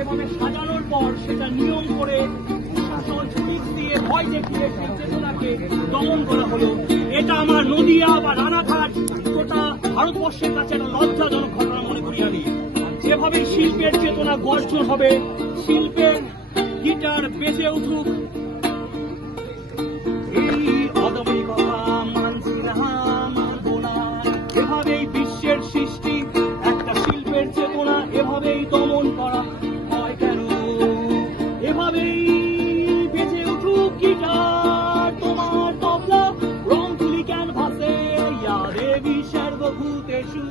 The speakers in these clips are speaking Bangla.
এভাবে সাজানোর পর সেটা নিয়ম করে প্রশাসন পুলিশ দিয়ে ভয় দেখিয়ে সেই চেতনাকে দমন করা হলো এটা আমার নদিয়া বা রানাঘাট গোটা ভারতবর্ষের কাছে একটা লজ্জাজনক ঘটনা মনে করি আমি যেভাবে শিল্পের চেতনা গর্জন হবে। শিল্পের গিটার বেজে উঠুক। সৃষ্টি একটা শিল্পের চেতনা এভাবেই দমন করা হয় কেন? এভাবেই বেজে উঠুক গিটার তোমার তবলা রং তুলি ক্যানভাসে ইয়া দেবী সর্বভূতেষু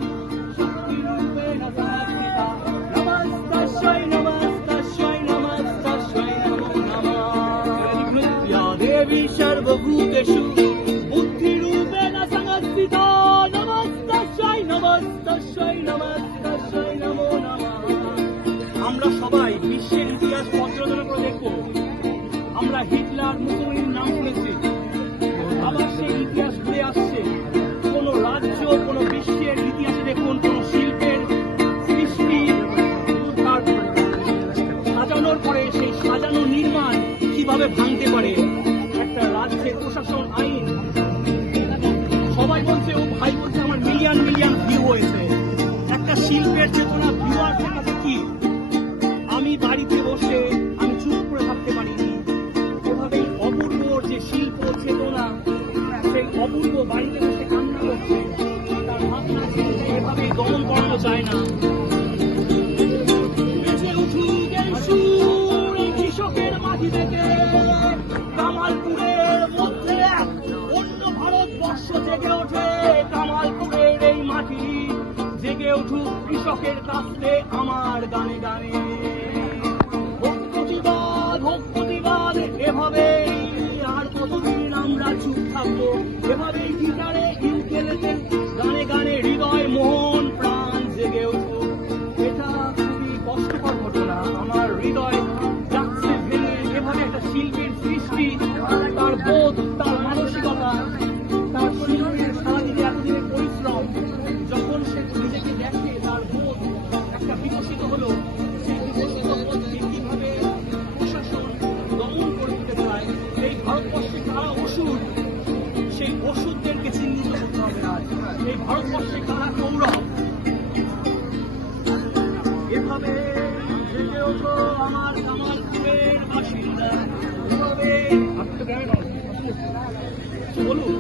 শক্তিরূপেণ সংস্থিতা নমস্তস্যৈ নমস্তস্যৈ নমস্তস্যৈ নমো নমঃ। ইয়া দেবী সর্বভূতেষু সবাই বিশ্বের ইতিহাস পর্যালোচনা করে আমরা হিটলার মুসলিম নাম শুনেছি। আবার সেই ইতিহাস ঘুরে আসছে। কোন রাজ্য, কোন বিশ্বের ইতিহাসে দেখুন, কোন শিল্পের সৃষ্টি সাজানোর পরে সেই সাজানো নির্মাণ কীভাবে ভাঙতে পারে? একটা রাজ্যের প্রশাসন আইন। সবাই বলছে, ও ভাই বলছে, আমার মিলিয়ন মিলিয়ন ভিউ হয়েছে। একটা শিল্পের চেতনা ভিউয়ার্সের কাছে শিল্প, চেতনা, সেই অপূর্ব বাড়িতে বসে কান্না করছে। তার ভাবনা চিন্তা এভাবেই দমন করানো যায় না। কৃষকের মাটি কামালপুরের মধ্যে অন্য ভারতবর্ষ জেগে ওঠে। কামালপুরের এই মাটি জেগে উঠুক কৃষকের কাছে আমার গানে গানে। आपको हिमालयी गीता ভারতবর্ষে কারা কৌরব এভাবে জেগে ওঠো আমার কামালপুরের বাসিন্দা এভাবে। বলুন